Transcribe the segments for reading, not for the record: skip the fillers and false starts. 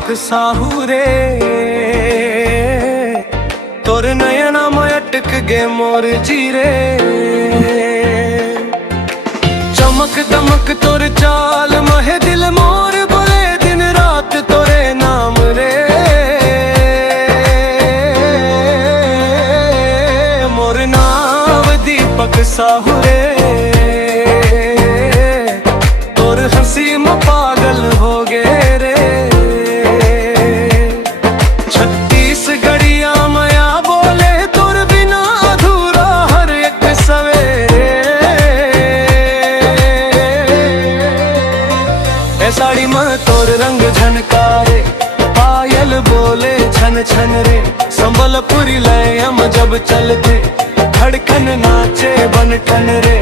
दीपक साहू रे, तोर नयना में अटक गे मोर जीरे। चमक दमक तोर चाल महे दिल मोर बोले दिन रात तोरे नाम रे। मोर नाम दीपक साहू रे, तोर हंसी में पागल हो गे रे। 36 घड़िया मया बोले तोर बिना अधूरा हर एक सवेरे। ए साड़ी में तोर रंग झनकारे, पायल बोले छन छन रे। संबलपुरी लयम जब चलते, धड़कन नाचे बन ठन रे।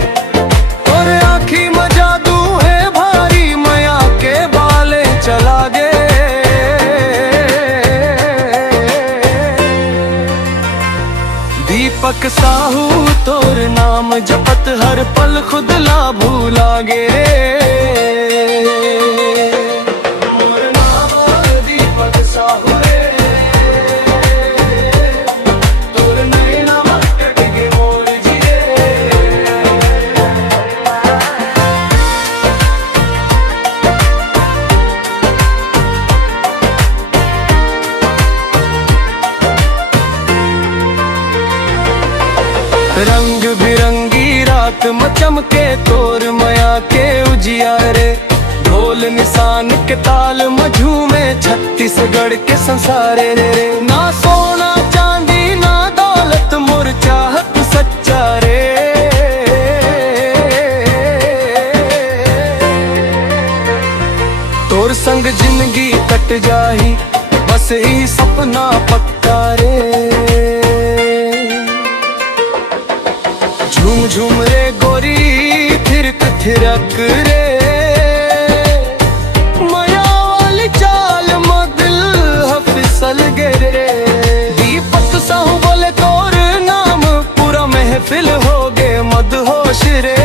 और आँखी में जादू है भारी, मया के बाले चला गे। दीपक साहू तोर नाम जपत हर पल खुद ला भूला गे। मोर नाम दीपक साहू रे, तोर नैना में अटक गे मोर जीरे। रंग बिरंगी रात में चमके तोर मया के उजियारे। ढोल निशान के ताल में झूमे छत्तीसगढ़ के संसारे रे। ना सोना चांदी ना दौलत मोर चाहत सच्चा रे। तोर संग जिंदगी कट जाही, बस ही सपना पक्का रे। झूम झूम रे गोरी थिरक थिरक रे। मया वाली चाल में दिल फिसल गे रे। दीपक साहू बोले तोर नाम, पूरा महफिल हो गे मदहोश रे।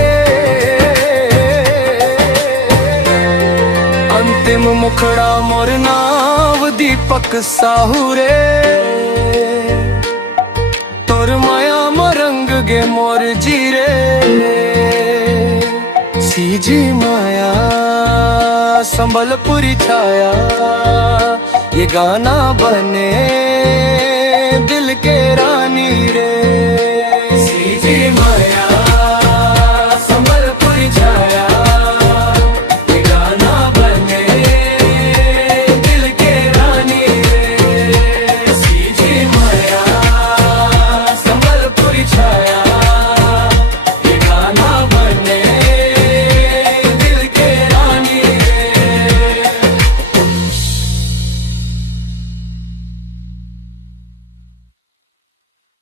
अंतिम मुखड़ा मोर नाम दीपक साहू रे। तोर माया रंग गे मोर जीरे। सीजी माया संबलपुरी छाया, ये गाना बने दिल के रानी रे।